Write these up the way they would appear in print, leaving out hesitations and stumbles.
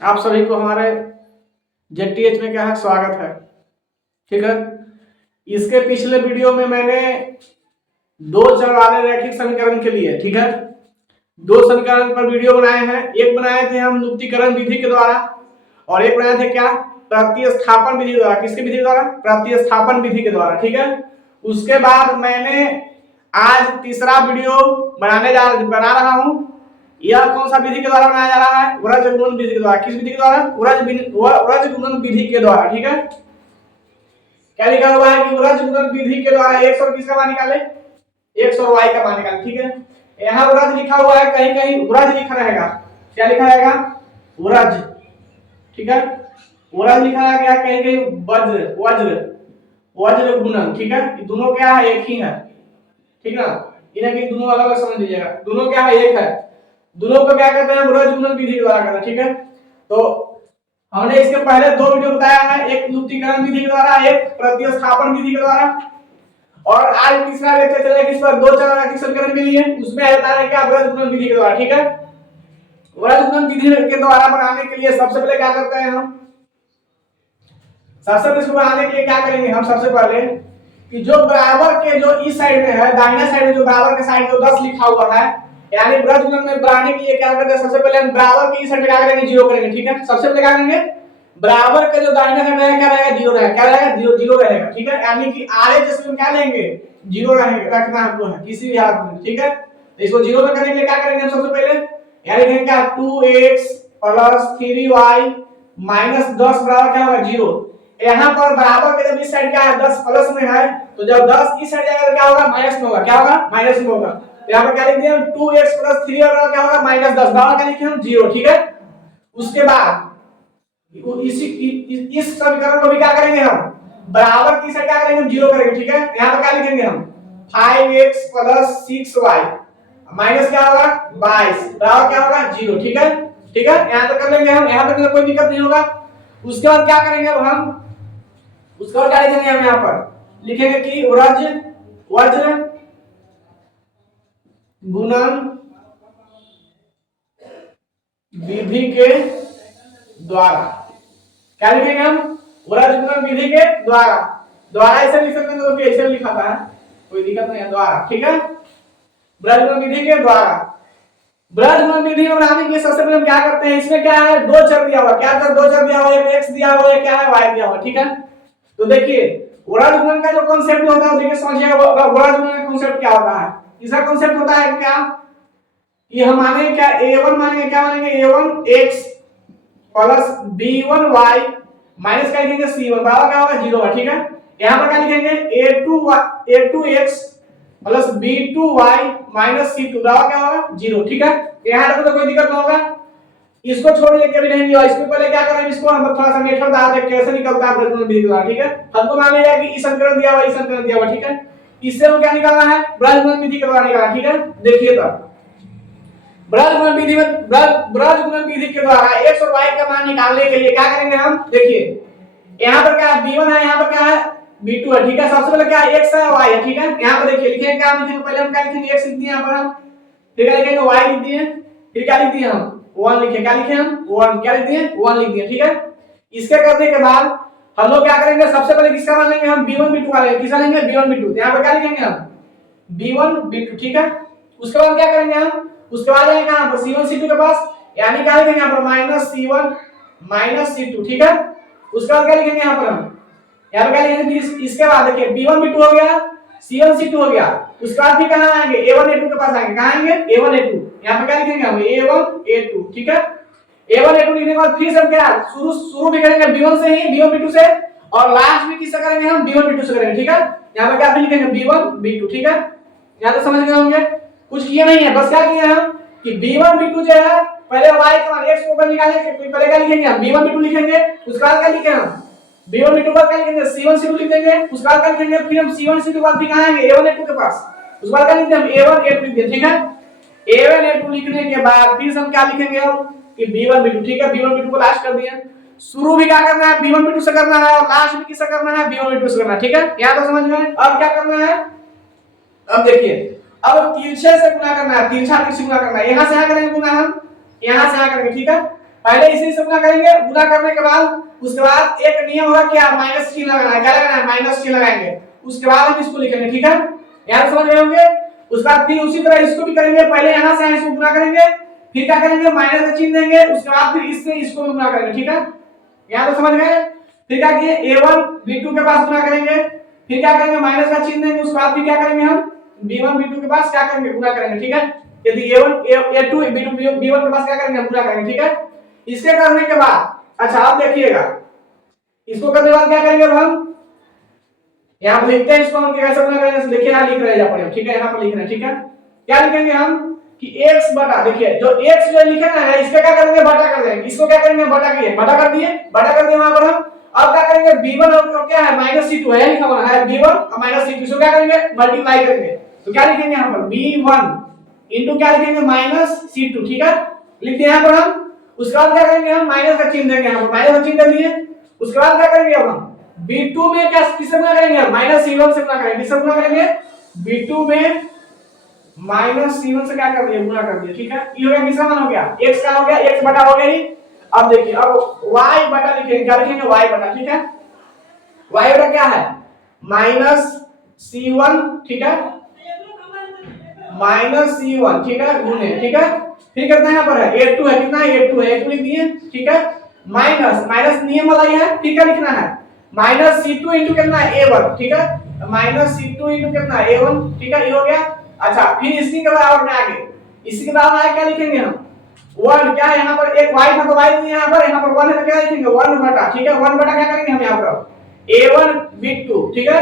आप सभी को हमारे जेटीएच में क्या है स्वागत है। ठीक है, इसके पिछले वीडियो में मैंने दो चर वाले रैखिक समीकरण के लिए ठीक है दो समीकरण पर वीडियो बनाए हैं। एक बनाए थे हम लुप्तीकरण विधि के द्वारा और एक बनाए थे क्या प्रतिस्थापन विधि के द्वारा। किसकी विधि के द्वारा? प्रतिस्थापन विधि के द्वारा। ठीक है, उसके बाद मैंने आज तीसरा वीडियो बना रहा हूं। यह कौन सा विधि के द्वारा बनाया जा रहा है? उरज गुणन विधि के द्वारा। किस विधि के द्वारा? उरज गुणन विधि के द्वारा। ठीक है, क्या लिखा हुआ है कि उरज गुणन विधि के द्वारा x और किसका मान निकाले? x और y का मान निकाले। ठीक है, यहाँ उरज लिखा हुआ है, कहीं कहीं उरज लिखा रहेगा। क्या लिखा रहेगा? उरज। ठीक है, उरज लिखा है क्या? कहीं कहीं वज्र वज्र वज्र गुणन। ठीक है, दोनों क्या है? एक ही है। ठीक है, इन्हें भी दोनों अलग अलग समझ लीजिएगा। दोनों क्या है? एक है। दोनों को क्या कहते हैं? उरज गुणन विधि के द्वारा करते हैं। ठीक है, तो हमने इसके पहले दो वीडियो बताया है, एक लुप्तीकरण विधि के द्वारा, एक प्रतिस्थापन विधि के द्वारा। और आज तीसरा लेक्चर चलेगा किस पर? दो चर रैखिक समीकरण के लिए। उसमें बता रहे हैं क्या? उरज गुणन विधि के द्वारा। ठीक है, उरज गुणन विधि के द्वारा बनाने के लिए सबसे पहले क्या करते हैं हम? सबसे पहले इसको बनाने के लिए क्या करेंगे हम? सबसे पहले कि जो बराबर के जो इस साइड में है, दाहिना साइड में जो बराबर के साइड में 10 लिखा हुआ है, यानी उरज गुणन में बनाने के लिए क्या करते हैं? सबसे पहले हम बराबर के इस साइड में क्या करेंगे? जीरो करेंगे। ठीक है, सबसे पहले क्या करेंगे? बराबर का जो दाहिना साइड रहेगा क्या रहेगा? जीरो रहेगा। क्या रहेगा? जीरो जीरो रहेगा। ठीक है, यानी कि आगे जिसमें क्या लेंगे? जीरो रहेगा, रखना हमको है किसी भी हालत में। ठीक है, तो इसको जीरो में करने के लिए क्या करेंगे हम? सबसे पहले यानी लिखेंगे क्या? 2x + 3y - 10 बराबर क्या होगा? जीरो। यहाँ पर बराबर के जब इस साइड क्या है? 10 प्लस में है, तो जब 10 इस साइड जाएगा तो क्या होगा? माइनस में होगा। क्या होगा? माइनस में होगा। तो यहाँ पर क्या लिख दिया? 2x + 3y बराबर क्या होगा? -10 बराबर क्या लिखे हम? जीरो। ठीक है, उसके बाद इस समीकरण को भी क्या करेंगे हम? बराबर की साइड क्या करेंगे? हम जीरो करेंगे। ठीक है, यहाँ पर क्या लिखेंगे हम? 5x + 6y माइनस क्या होगा? 22 बराबर क्या होगा? जीरो। ठीक है, ठीक है, यहाँ तक कर लेंगे हम। यहाँ तक कोई दिक्कत नहीं होगा। उसके बाद क्या करेंगे अब हम? उसके बाद क्या लिखेंगे हम? यहाँ पर लिखेंगे कि उरज वज्र गुणन विधि के द्वारा। क्या लिखेंगे हम? उरज गुणन विधि के द्वारा। द्वारा ऐसे लिख सकते हैं, तो भी ऐसे लिखा था, कोई दिक्कत नहीं है। द्वारा। ठीक है, उरज गुणन विधि के द्वारा। उरज गुणन विधि में बनाने के लिए सबसे पहले हम क्या करते हैं? इसमें क्या है? दो चर दिया हुआ। क्या चर? दो चर दिया हुआ है, एक x दिया हुआ है, क्या है? y दिया हुआ है। ठीक है, तो देखिए उरज गुणन का जो कांसेप्ट होता है, देखिए समझिएगा उरज गुणन का कांसेप्ट क्या होता है। इसका कांसेप्ट होता है क्या कि हम मानेंगे क्या? a1 मानेंगे, क्या मानेंगे? a1x + b1y माइनस क्या लिखेंगे? c1 बराबर क्या होगा? जीरो है। ठीक है, यहां पर क्या लिखेंगे? a2x + b2y - c2 बराबर क्या होगा? जीरो। ठीक है, यहां तक तो कोई दिक्कत नहीं होगा। इसको छोड़िए के भी नहीं लिया। इसको पहले क्या करें? इसको हम थोड़ा सा मेथड बता दें कैसे निकलता है उरज गुणन विधि के द्वारा। ठीक है, हमको मान लिया कि इस समीकरण दिया हुआ, इस समीकरण दिया हुआ। ठीक है, इससे हम क्या निकालना है? उरज गुणन विधि के द्वारा निकालना। ठीक है, देखिए तो उरज गुणन विधि में उरज गुणन विधि के द्वारा x और y का मान निकालने के लिए क्या करेंगे हम? देखिए यहाँ पर क्या है? b1 है, यहाँ पर क्या है? b2 है। ठीक है, सबसे पहले क्या है? x है, y है। ठीक है, यहाँ पर देखिए लिखेंगे क्या लिखेंगे? पहले हम क्या लिखेंगे? x लिख दिए यहाँ पर हम। फिर क्या लिखेंगे? y लिख दिए। फिर क्या लिख दिए हम? 1 लिखे। क्या लिखे हम? 1। क्या लिख दिए? 1 लिख दिए। ठीक है, इसके करने के बाद हम लोग क्या करेंगे? सबसे पहले किसका मान लेंगे हम? b1 b2 का लेंगे। किसका लेंगे? b1 b2। यहाँ पर क्या लिखेंगे हम? b1 b2। ठीक है, उसके बाद क्या करेंगे हम? उसके बाद जाएंगे कहां पर? c1 c2 के पास, यानी क्या लिखेंगे यहाँ पर? -c1 - c2। ठीक है, उसके बाद क्या लिखेंगे यहाँ पर हम? यहाँ पर क्या लिखेंगे? इसके बाद देखिए b1 b2 हो गया, c1 c2 हो गया। उसके बाद फिर कहां आएंगे? a1 a2 के पास आएंगे। कहां आएंगे? a1 a2। यहाँ पर क्या लिखेंगे हम? a1 a2। ठीक है, a1 a2 लिखने के बाद फिर सब क्या शुरू शुरू भी करेंगे b1 से ही, b1 b2 से, और लास्ट में किससे करेंगे हम? b1 b2 से करेंगे। ठीक है, यहाँ पर क्या लिखेंगे? b1 b2। ठीक है, यहाँ तो समझ गए होंगे। कुछ किया नहीं है, बस क्या किया हम कि b1 b2 जो है पहले y का मान x को ऊपर निकालेंगे। पहले क्या लिखेंगे हम? b1 b2 लिखेंगे। उसके बाद क्या लिखेंगे हम? b1 b2 बाद क्या लिखेंगे? c1 c2 लिख देंगे। उसके बाद क्या लिखेंगे? फिर हम c1 c2 बाद भी कहां आएंगे? a1 a2 के पास। उसके बाद क्या लिखते हैं हम? a1 a2 लिख देंगे। ठीक है, a1 a2 लिखने के बाद फिर हम क्या लिखेंगे हम कि b1 b2। ठीक है, b1 b2 को लास्ट कर दिए। शुरू भी क्या करना है? b1 b2 से करना है, और लास्ट भी किससे करना है? b1 b2 से करना है। ठीक है, यहां तो समझ गए। अब क्या करना है? अब देखिए, अब तिरछे से गुना करना है, तिरछा तिरछी गुना करना है। यहां से यहां करेंगे गुना हम, यहां से यहां करेंगे। ठीक है, पहले इसी से गुना करेंगे, गुना करने के बाद उसके बाद एक नियम होगा क्या, माइनस चिन्ह लगाना है। क्या लगाना है, माइनस चिन्ह लगाएंगे, उसके बाद हम इसको लिखेंगे, ठीक है, यार समझ रहे होंगे। उसके बाद फिर उसी तरह इसको भी करेंगे, पहले यहां से इसको गुना करेंगे, फिर क्या करेंगे, माइनस का चिन्ह देंगे, उसके बाद फिर इससे इसको भी गुना करेंगे, ठीक है, यहां तो समझ गए। फिर क्या किए, a1 b2 के पास गुना करेंगे, फिर क्या करेंगे, माइनस का चिन्ह देंगे, उसके बाद फिर क्या करेंगे, हम b1 b2 के पास क्या करेंगे, गुना करेंगे, ठीक है। यदि a1 a2 b2 b1 के पास क्या करेंगे, गुना करेंगे, ठीक है। इसके करने के बाद अच्छा आप देखिएगा, इसको करने के बाद क्या करेंगे, हम यहां पर लिखते हैं इसको, हम कैसे गुना करेंगे, देखिए यहां लिख रहे हैं पर, ठीक है, यहां पर लिख रहे हैं, ठीक है। क्या लिखेंगे हम कि x बटा, देखिए जो x जो लिखे ना है इसका क्या करेंगे, बटा कर देंगे, इसको क्या करेंगे, बटा किए, बटा कर दिए, बटा कर दिए वहां पर हम। अब क्या करेंगे, b1 और क्या है, -c2 है, लिखा हुआ है b1 और -c2, इसको क्या करेंगे, मल्टीप्लाई करेंगे, तो क्या लिखेंगे यहां पर b1 इनटू क्या लिखेंगे, -c2, ठीक है, लिख दिया यहां पर हम। उसके बाद क्या करेंगे, हम माइनस का चिन्ह देंगे, यहां पर माइनस का चिन्ह दे दिए। उसके बाद क्या करेंगे, अब हम b2 में क्या किससे गुना करेंगे, -c1 से गुना करेंगे, किससे गुना करेंगे, b2 में -c1 से क्या कर दिया, गुना कर दिया, ठीक है। ये हो गया, किसका मान हो गया, x का हो गया, x बटा हो गया ही। अब देखिए, अब y बटा लिखेंगे, क्या लिखेंगे, y बटा, ठीक है, y बटा क्या है, -c1, ठीक है, -c1, ठीक है, गुने, ठीक है। फिर कितना यहाँ पर है, a2 है, कितना है, a2 है, a2 लिख दिए, ठीक है, माइनस माइनस नियम वाला ये है, ठीक है, लिखना है -c2 इनटू कितना है, a1, ठीक है, -c2 इनटू कितना है, a1, ठीक है, ये हो गया। अच्छा फिर इसी के बराबर में आगे, इसी के बराबर आगे क्या लिखेंगे हम, 1, क्या है यहाँ पर एक y था तो y यहाँ पर 1 है तो क्या लिखेंगे, 1 बटा, ठीक है, 1 बटा क्या करेंगे हम यहाँ पर a1 b2, ठीक है,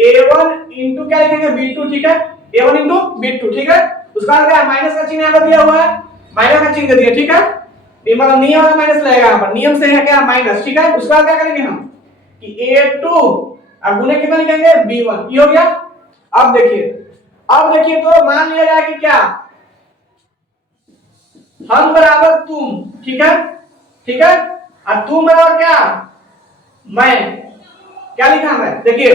a1 इनटू क्या लिखेंगे, b2, ठीक है, a1 इनटू b2, ठीक है। उसका क्या है, माइनस का चिन्ह यहाँ पर दिया हुआ है, माइनस का चिन्ह दिया, ठीक है, ये मतलब नियम में माइनस लगेगा यहाँ पर, नियम से है क्या, माइनस, ठीक है। उसका क्या करेंगे हम कि a2 और गुने कितना लिखेंगे, b1, ये हो गया। अब देखिए तो मान लिया जाए कि क्या, हम बराबर तुम, ठीक है, ठीक है, और तुम बराबर क्या, मैं, क्या लिखा है, देखिए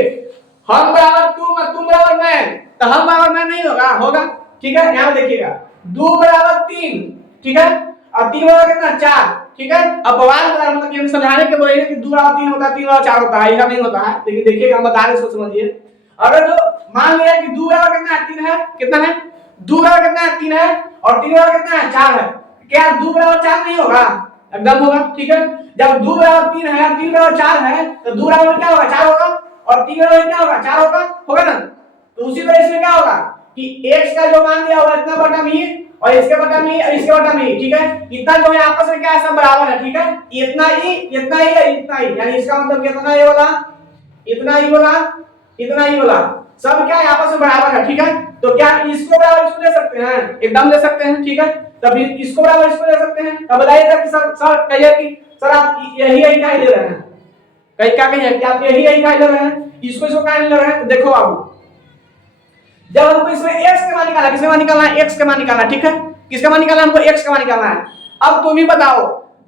हम बराबर तुम और तुम बराबर मैं, तो हम बराबर मैं नहीं होगा, होगा, ठीक है, यहां देखिएगा 2 बराबर 3, ठीक है, और 3 बराबर कितना, 4, ठीक है। अब बवाल बता मतलब कि हम समझाने के बोले कि 2 बराबर 3 होता है, 3 बराबर 4 होता है, ऐसा नहीं होता है, लेकिन देखिएगा हम बता रहे हैं, समझिए। अगर जो मान लिया कि 2 बराबर कितना है, 3 है, कितना है, 2 बराबर कितना है, 3 है, और 3 बराबर कितना है, 4 है, क्या 2 बराबर 4 नहीं होगा, एकदम होगा, ठीक है। जब 2 बराबर 3 है, 3 बराबर 4 है, तो 2 बराबर क्या होगा, 4 होगा, और 3 बराबर क्या होगा, 4 होगा, होगा ना। तो उसी तरह इसमें क्या होगा कि x का जो मान दिया होगा इतना बटा मी, और इसके बटा मी और इसके बटा मी, ठीक है, इतना जो है आपस में क्या है, सब बराबर है, ठीक है, इतना ही इतना ही इतना ही, यानी इसका मतलब कितना ये वाला, इतना ही वाला, इतना ही वाला, सब क्या है, आपस में बराबर है, ठीक है। तो क्या इसको बराबर इसको ले सकते हैं, एकदम ले सकते हैं, ठीक है। तब इसको बराबर इसको ले सकते हैं। अब बताइए कि सर कहिए कि सर आप यही यही काहे ले रहे हैं, कहीं क्या कहिए कि आप यही यही काहे ले रहे हैं, इसको काहे ले रहे हैं। तो देखो बाबू, जब हमको इसमें x का मान निकालना है, किसका मान निकालना है, x का मान निकालना है, ठीक है, किसका मान निकालना है, हमको x का मान निकालना है। अब तुम ही बताओ,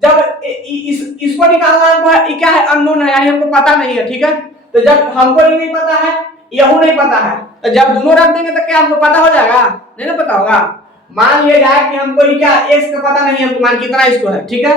जब इसको निकालना है, क्या है, अननोन है, यानी हमको पता नहीं है, ठीक है। तो जब हमको ये नहीं पता है, यहू नहीं पता है, तो जब दोनों रख देंगे तो क्या हमको पता हो जाएगा, नहीं ना पता होगा। मान लिया जाए कि हमको ये क्या x का पता नहीं है, हमको मान कितना इसको है, ठीक है,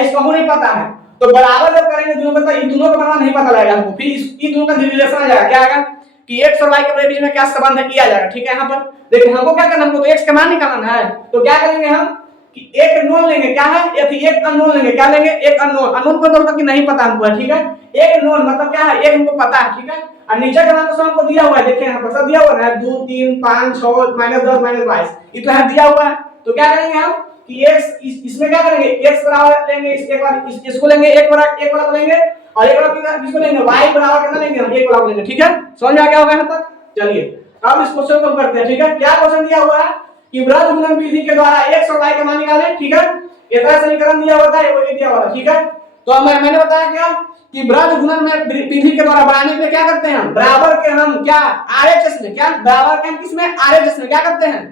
इसको नहीं पता है, तो बराबर जब करेंगे दोनों का, तो इन दोनों का मान नहीं पता लगेगा हमको, फिर इस दोनों का रिलेशन आ जाएगा, क्या आएगा कि x और y के बीच में क्या संबंध है, किया जाएगा, ठीक है। यहाँ पर देखिए हमको क्या करना है, हमको तो x का मान निकालना है, तो क्या करेंगे हम कि एक नोन लेंगे, क्या है, एक अननोन लेंगे, क्या लेंगे, एक अननोन, अननोन को तो कि नहीं पता हमको है, ठीक है। एक नोन मतलब क्या है, एक हमको पता है, ठीक है, और नीचे का मान तो हमको दिया हुआ है, देखिए यहाँ पर सब दिया हुआ है, 2 3 5 6 -10 -22, ये तो है दिया हुआ है। तो क्या करेंगे हम कि x इसमें क्या करेंगे, x बराबर लेंगे, एक बार इसको लेंगे, एक बराबर लेंगे, और एक बराबर किसको लेंगे, y बराबर कितना लेंगे हम, 1 बराबर लेंगे, ठीक है। समझ में आ गया होगा यहाँ तक। चलिए अब इस क्वेश्चन को करते हैं, ठीक है। क्या क्वेश्चन दिया हुआ है कि वृत्त गुणन विधि के द्वारा x और y का मान निकालें, ठीक है, ये तरह समीकरण दिया हुआ है, वो दिया हुआ है, ठीक है। तो मैंने बताया क्या कि वृत्त गुणन में विधि के द्वारा बनाने के लिए क्या करते हैं, बराबर के हम क्या RHS में, क्या बराबर के हम किसमें, RHS में क्या करते हैं,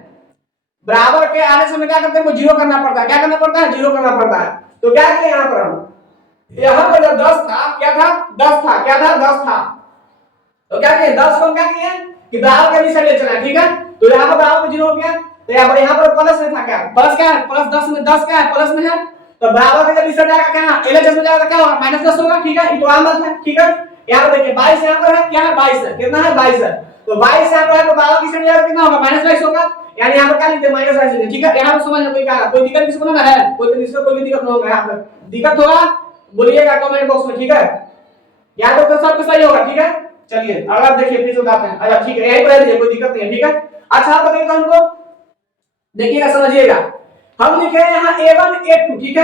बराबर के RHS में क्या करते हैं, वो जीरो करना पड़ता है, क्या करना पड़ता है, जीरो करना पड़ता है। तो क्या किए यहाँ पर हम, यहाँ पर जब 10 था, क्या था, 10 था, क्या था, 10 था, तो क्या किए 10 को हम क्या किए कि बराबर के दिशा ले चला, ठीक है। तो यहाँ पर बराबर में जीरो हो गया, तो यहाँ पर प्लस में था, क्या प्लस, क्या है प्लस 10 में 10 क्या है, प्लस में है, तो बराबर का जब रिजल्ट आएगा क्या एलएचएस में जाएगा क्या होगा -10 होगा, ठीक है, ये तो आम बात है, ठीक है। यहां पर देखिए 22 यहां पर है, क्या है 22 है, कितना है 22 है, तो 22 यहां पर है तो बराबर की रिजल्ट कितना होगा -22 होगा, यानी यहां पर क्या लिखते हैं -22 लिखते हैं, ठीक है। यहां पर समझ में कोई दिक्कत किसी को ना है, कोई इसका कोई दिक्कत ना होगा, यहां पर दिक्कत होगा बोलिएगा कमेंट बॉक्स में, ठीक है। याद तो सब कुछ सही होगा, ठीक है। चलिए अगला देखिए फिर से बताते हैं, अच्छा ठीक है यही पर है, कोई दिक्कत नहीं है, ठीक है। अच्छा आप बताइए हमको, देखिएगा समझिएगा, हम लिखे हैं यहाँ A1 A2, ठीक है,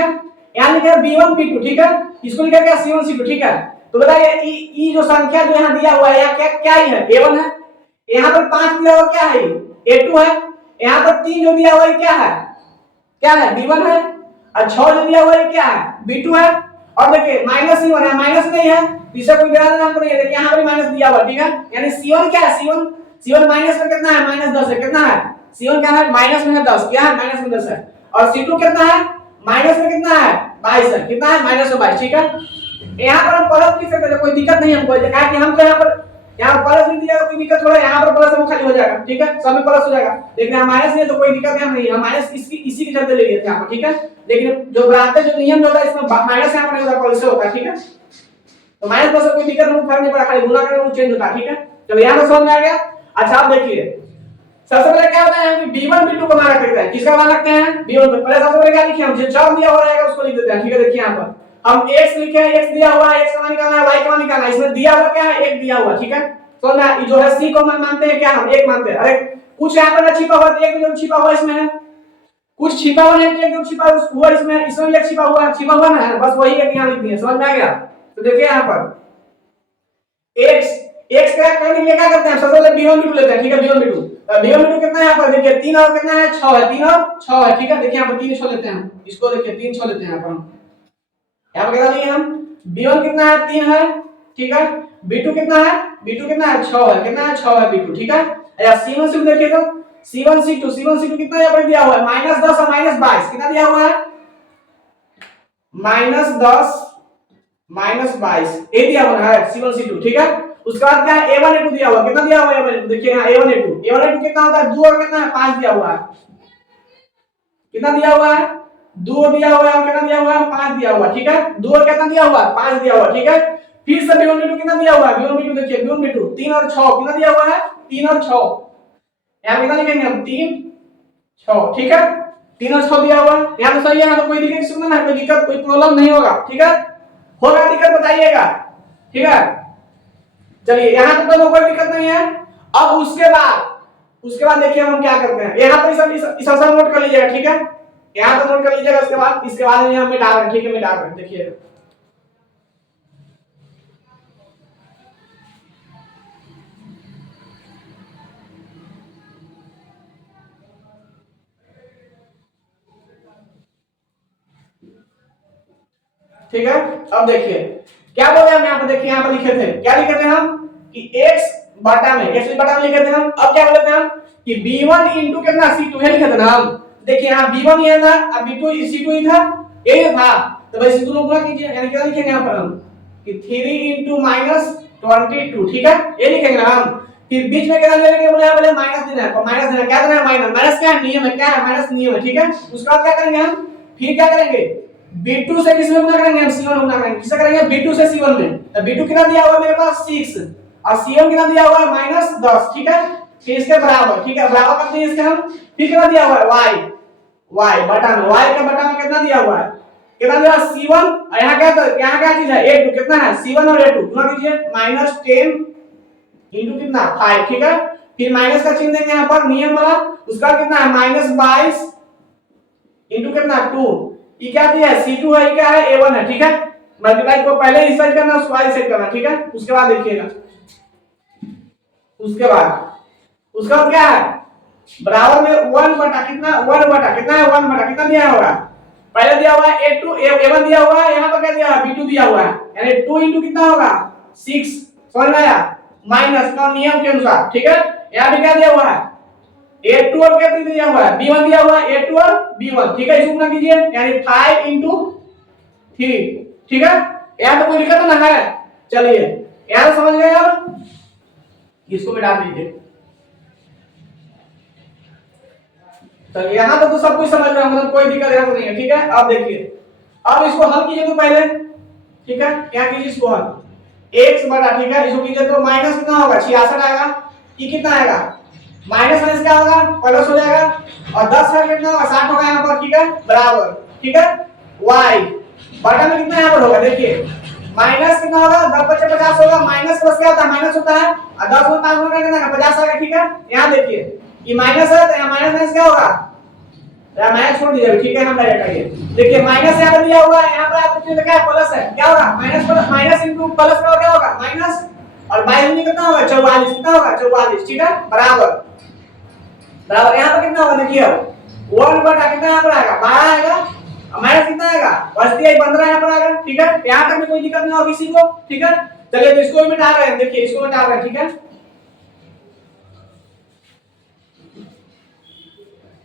यहाँ लिखे हैं B1 B2, ठीक है, इसको लिखा गया C1 C2, ठीक है। तो बताइए ई जो संख्या जो यहाँ दिया हुआ है यहाँ क्या क्या ही है A1 है, यहाँ पर 5 दिया हुआ क्या है A2 है, यहाँ पर 3 जो दिया हुआ है क्या है B1 है, और 6 जो दिया हुआ है क्या है B2 है, और देखिए -C1 है, माइनस नहीं है, इसे कोई ध्यान देना हमको नहीं है, देखिए यहाँ पर माइनस दिया हुआ, ठीक है, यानी C1 क्या है C1 माइनस में कितना है -10 है, कितना है C1 क्या है माइनस में है 10, क्या है माइनस में 10 है, और C2 कितना है माइनस में कितना है 22 है, कितना है -22, ठीक है। यहाँ पर हम प्लस लिख सकते हैं, कोई दिक्कत नहीं है हमको, क्या कि हमको यहाँ प्लस लिख दिया कोई दिक्कत थोड़ा, यहाँ पर प्लस हम खाली हो जाएगा, ठीक है, सब में प्लस हो जाएगा, लेकिन यहाँ माइनस नहीं है तो कोई दिक्कत नहीं है, माइनस इसी के चलते ले लिए थे यहाँ पर, ठीक है। लेकिन जो बनाते जो नियम होता है इसमें माइनस यहाँ पर नहीं होता, प्लस होता है, ठीक है। तो माइनस प्लस कोई दिक्कत नहीं, फर्क नहीं पड़ा, खाली गुणा करना चेंज होता है, ठीक है। चलो यहाँ पर समझ में आ गया। अच्छा आप देखिए सबसे पहले क्या होता है कि B1 B2 को मान रखते हैं, किसका मान रखते हैं B1 को, पहले सबसे पहले क्या लिखे हम जो चर दिया हुआ रहेगा उसको लिख देते हैं, ठीक है। देखिए यहाँ पर हम x लिखे हैं, x दिया हुआ है, x का मान निकालना है, y का मान निकालना है, इसमें दिया हुआ क्या है 1 दिया हुआ, ठीक है। तो ना जो है c को मान मानते हैं क्या हम 1 मानते हैं, अरे कुछ यहाँ पर छिपा हुआ है, एक जो छिपा हुआ इसमें है, कुछ छिपा हुआ है, एक जो छिपा हुआ इसमें भी एक छिपा हुआ ना है, बस वही एक यहाँ लिख दिया, समझ में आ गया। तो देखिए यहाँ पर x का करने के लिए क्या करते हैं सबसे पहले B1 B2 लेते हैं, ठीक है, B1 B2 कितना है यहाँ पर देखिए 3 और कितना है 6 है, 3 और 6 है, ठीक है। देखिए यहाँ पर 3 6 लेते हैं, इसको देखिए 3 6 लेते हैं यहाँ पर हम, यहाँ पर कितना लिए हम B1 कितना है 3 है, ठीक है, B2 कितना है 6 है, कितना है 6 है B2, ठीक है। या C1 से देखिए तो C1 C2 कितना यहाँ पर दिया हुआ है -10 और -22, कितना दिया हुआ है -10 -22, ये दिया हुआ है C1 C2, ठीक है। उसके बाद क्या है A1 A2 दिया हुआ, कितना दिया हुआ है A1 देखिए यहाँ A1 A2 कितना होता है 2 और कितना है 5 दिया हुआ है, कितना दिया हुआ है 2 दिया हुआ है और कितना दिया हुआ है 5 दिया हुआ है, ठीक है। 2 और कितना दिया हुआ है 5 दिया हुआ है, ठीक है। फिर से B1 B2 कितना दिया हुआ है B1 B2 देखिए B1 B2 3 और 6 कितना दिया हुआ है 3 और 6, यहाँ कितना लिखेंगे हम 3 6, ठीक है, 3 और 6 दिया हुआ है, यहाँ तो सही है, यहाँ तो कोई दिक्कत सुनना है, कोई दिक्कत कोई प्रॉब्लम नहीं होगा, ठीक है। होगा दिक्कत बताइएगा, ठीक है। चलिए यहाँ तो कोई दिक्कत नहीं है। अब उसके बाद देखिए हम क्या करते हैं, यहाँ पर इस आंसर नोट कर लीजिएगा, ठीक है, यहाँ पर नोट कर लीजिएगा। इसके बाद यहाँ में डाल रहे हैं, ठीक है, मैं डाल रहे हैं, देखिए ठीक है। अब देखिए क्या बोले हम यहाँ पर, देखिए यहाँ पर लिखे थे, क्या लिखे थे हम कि x बटा में लिखे थे हम। अब क्या बोले थे हम कि B1 इंटू कितना C2 है लिखे थे ना हम, देखिए यहाँ B1 ये था और B2 C2 ही था, ये था, तो भाई C2 गुणा कीजिए, यानी क्या लिखेंगे यहाँ पर हम कि 3 इंटू -22, ठीक है, ये लिखेंगे ना हम। फिर बीच में कितना लेंगे बोले यहाँ बोले माइनस देना है, माइनस देना क्या देना है माइनस क्या है नियम है, क्या है माइनस नियम है, ठीक है। उसके बाद क्या करेंगे हम, फिर क्या करेंगे B2 से किसमें गुणा करेंगे हम C1 गुणा करेंगे, किससे करेंगे B2 से C1 में, तो B2 कितना दिया हुआ है मेरे पास 6 और C1 कितना दिया हुआ है -10, ठीक है। फिर इसके बराबर, ठीक है, बराबर करते हैं इसके हम। फिर कितना दिया हुआ है y बटा में, y के बटा में कितना दिया हुआ है, कितना दिया C1 और यहाँ क्या चीज है A2, कितना है C1 और A2 गुणा कीजिए -10 इंटू कितना 5, ठीक है। फिर माइनस का चिन्ह देंगे यहाँ पर नियम वाला, उसका कितना है -22 इंटू कितना 2, ये क्या दिया है C2 है, क्या है A1 है, ठीक है। मल्टीप्लाई को पहले इस साइड करना उसके बाद इस साइड करना, ठीक है। उसके बाद देखिएगा उसके बाद क्या है बराबर में 1 बटा कितना 1 बटा कितना है 1 बटा कितना दिया होगा, पहले दिया हुआ है A2 A1 दिया हुआ है, यहाँ पर क्या दिया है B2 दिया हुआ है, यानी 2 इंटू कितना होगा 6, समझ में आया, माइनस का नियम के अनुसार, ठीक है। यहाँ भी क्या दिया हुआ है A2 और क्या दिया हुआ है B1 दिया हुआ है A2 और B1, ठीक है, इसको गुणा कीजिए यानी 5 इंटू 3, ठीक है। यहाँ तो कोई दिक्कत ना है, चलिए यहाँ समझ गए आप, इसको भी डाल दीजिए। तो यहाँ तो सब कुछ समझ में मतलब कोई दिक्कत यहाँ तो नहीं है, ठीक है। अब देखिए अब इसको हल कीजिए तो पहले, ठीक है, क्या कीजिए इसको हल, x बटा, ठीक है, इसको कीजिए तो माइनस कितना होगा 66 आएगा, ये कितना आएगा माइनस माइनस क्या होगा प्लस हो जाएगा, और 10 का कितना होगा 60 होगा यहाँ पर, ठीक है, बराबर, ठीक है, y बटा में कितना यहाँ पर होगा, देखिए माइनस कितना होगा 10 बचे 50 होगा, माइनस प्लस क्या होता है माइनस होता है, और 10 में 5 गुणा करना 50 आएगा, ठीक है, यहाँ देखिए ये माइनस है तो यहाँ माइनस माइनस क्या होगा, यार माइनस छोड़ दीजिए, ठीक है, हम डायरेक्ट आइए, देखिए माइनस यहाँ पर दिया हुआ है, यहाँ पर आपको क्या है प्लस है, क्या होगा minus plus minus into plus का क्या होगा माइनस, और 22 में कितना होगा 44, कितना होगा 44, ठीक है, बराबर बराबर, यहाँ पर कितना होगा देखिए अब 1 बटा कितना यहाँ पर आएगा 12 आएगा, माइनस कितना आएगा बचती है 15 यहाँ पर आएगा, ठीक है, यहाँ तक में कोई दिक्कत नहीं होगी किसी को, ठीक है, चलिए तो इसको भी मिटा रहे हैं, देखिए इसको मिटा रहे हैं, ठीक है,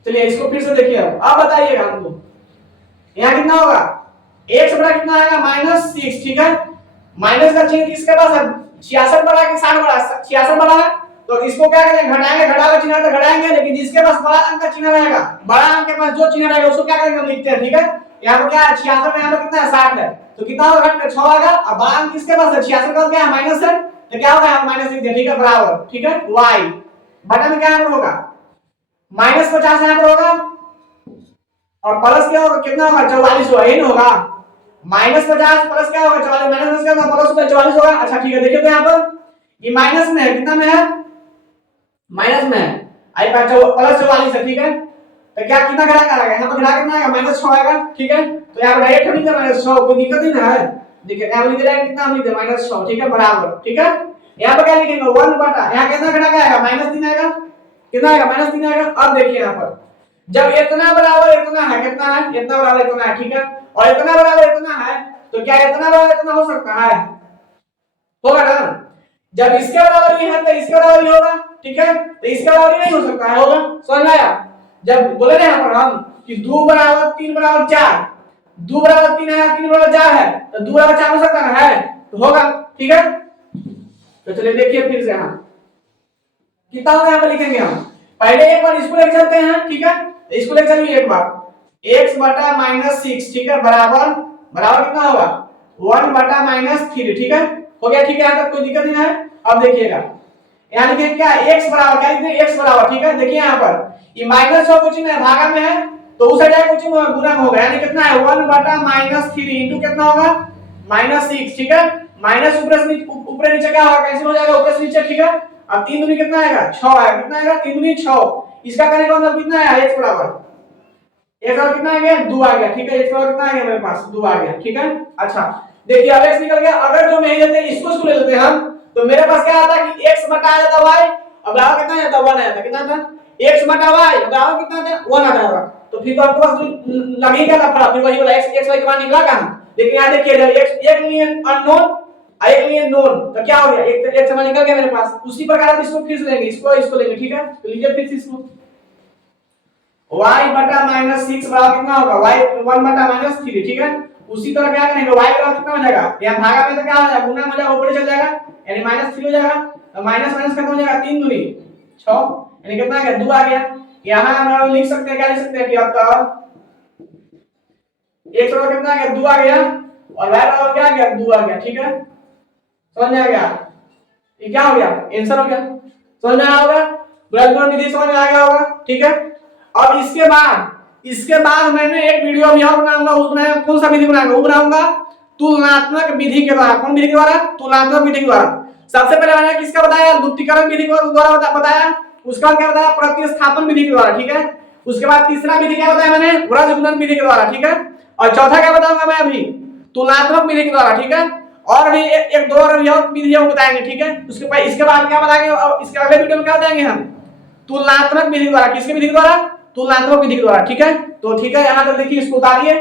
चलिए इसको फिर से देखिए, अब बताइएगा हमको यहाँ कितना होगा x बड़ा कितना आएगा -6, ठीक है, माइनस का चिन्ह किसके पास है 66 बड़ा कि 60 बड़ा, 66 बड़ा है, तो इसको क्या करेंगे घटाएंगे, घटा का चिन्ह तो घटाएंगे, लेकिन जिसके पास बड़ा अंक का चिन्ह रहेगा, बड़ा अंक के पास जो चिन्ह रहेगा उसको क्या करेंगे हम लिखते हैं, ठीक है, यहाँ पर क्या है 66 में यहाँ पर कितना है 60 है, तो कितना होगा घट के 6 आएगा, और बड़ा अंक किसके पास है 66 का क्या है माइनस है, तो क्या होगा हम माइनस लिख दें, ठीक है, बराबर, ठीक है, y बटा में क्या यहाँ पर होगा -50 यहाँ पर होगा, और प्लस क्या होगा कितना होगा 44 होगा, यही होगा -50 प्लस क्या होगा 44, माइनस क्या होगा प्लस होगा 44 होगा, अच्छा ठीक है, देखिए तो यहाँ पर ये माइनस में है, कितना में है माइनस में है, आई प्लस 44 है, ठीक है, तो क्या कितना घटा कर आएगा यहाँ पर, घटा कितना आएगा -6 आएगा, ठीक है, तो यहाँ पर डायरेक्ट हम लिख दे -6, कोई दिक्कत नहीं है, देखिए यहाँ लिख दे कितना हम लिख दे -6, ठीक है, बराबर, ठीक है, यहाँ पर क्या लिखेंगे 1 बटा, यहाँ कितना घटा के आएगा -3 आएगा, कितना आएगा -3 आएगा, अब देखिए यहाँ पर जब इतना बराबर इतना है, कितना है इतना बराबर इतना है, ठीक है, और इतना बराबर इतना है, तो क्या इतना बराबर इतना हो सकता है, होगा ना, जब इसके बराबर ये है तो इसके बराबर ही होगा, ठीक है, तो इसके बराबर नहीं हो सकता है, होगा, समझ आया, जब बोले ना यहाँ पर हम कि 2 बराबर 3 बराबर 4, 2 बराबर 3 है 3 बराबर 4 है, तो 2 बराबर 4 हो सकता है, तो होगा, ठीक है, तो चलिए देखिए फिर से यहाँ कितना होगा, यहाँ पर लिखेंगे हम पहले एक बार इसको लेके चलते हैं, ठीक है, इसको लेके चलिए एक बार, x बटा -6, ठीक है, बराबर बराबर कितना होगा 1 बटा -3, ठीक है, हो गया, ठीक है, यहाँ तक कोई दिक्कत नहीं है, अब देखिएगा यहाँ लिखेंगे क्या x बराबर, क्या लिखते हैं x बराबर, ठीक है, देखिए यहाँ पर ये -6 को चिन्ह है भागा में है, तो उस साइड को चिन्ह गुणा में होगा, यानी कितना है 1 बटा -3 इनटू कितना होगा -6, ठीक है, माइनस ऊपर से ऊपर नीचे क्या होगा कैंसिल हो जाएगा ऊपर से नीचे, ठीक है, अब 3 दूनी कितना आएगा 6 आएगा, कितना आएगा 3 दूनी 6, इसका करने का मतलब कितना है x बराबर x बराबर कितना आ गया 2 आ गया, ठीक है, x बराबर कितना आ गया मेरे पास 2 आ गया, ठीक है, अच्छा देखिए अब x निकल गया, अगर जो नहीं लेते इसको ले लेते हम, तो मेरे पास क्या आता कि x बटा आ जाता y, अब बराबर कितना आ जाता 1 आ जाता, कितना आता x बटा y बराबर कितना आता 1 आ जाएगा, तो फिर तो आपके पास लगी क्या लफड़ा, फिर वही वाला x y के मान निकला कहां, लेकिन यहां देखिए जब x एक लिए अननोन एक लिए नोन, तो क्या हो गया एक समान निकल गया मेरे पास, उसी प्रकार हम इसको फिर से लेंगे, इसको लेंगे, ठीक है, तो लीजिए फिर से इसको y बटा -6 बराबर कितना होगा y 1 बटा -3, ठीक है, उसी तरह क्या करेंगे y बराबर कितना हो जाएगा, यहां भागा में तो क्या हो जाएगा गुना हो जाएगा ऊपर चल जाएगा, यानी -3 हो जाएगा, तो माइनस माइनस खत्म हो जाएगा 3 दूनी 6, यानी कितना आ गया 2 आ गया, यहां हम लिख सकते हैं क्या लिख सकते हैं कि अब तो x बराबर कितना आ गया 2 आ गया, और y बराबर क्या आ गया 2 आ गया, ठीक है, समझ में आ गया, ये क्या हो गया आंसर हो गया, समझ में आया होगा, ब्रैकेट विधि समझ में आ गया होगा, ठीक है, अब इसके बाद मैंने एक वीडियो भी और बनाऊंगा, उसमें कौन सा विधि बनाऊंगा, वो बनाऊंगा तुलनात्मक विधि के द्वारा, कौन विधि के द्वारा तुलनात्मक विधि के द्वारा, सबसे पहले मैंने किसका बताया द्वितीयकरण विधि के द्वारा बताया, उसके बाद क्या बताया प्रतिस्थापन विधि के द्वारा, ठीक है, उसके बाद तीसरा विधि क्या बताया मैंने वृत्त गुणन विधि के द्वारा, ठीक है, और चौथा क्या बताऊंगा मैं अभी तुलनात्मक विधि के द्वारा, ठीक है, और भी एक दो और विधियां बताएंगे, ठीक है, इसके बाद क्या बताएंगे, इसके अगले वीडियो में क्या बताएंगे हम तुलनात्मक विधि के द्वारा, किसके विधि के द्वारा तुलनात्मक विधि के द्वारा, ठीक है, तो ठीक है, यहां तक देखिए इसको उतारिए।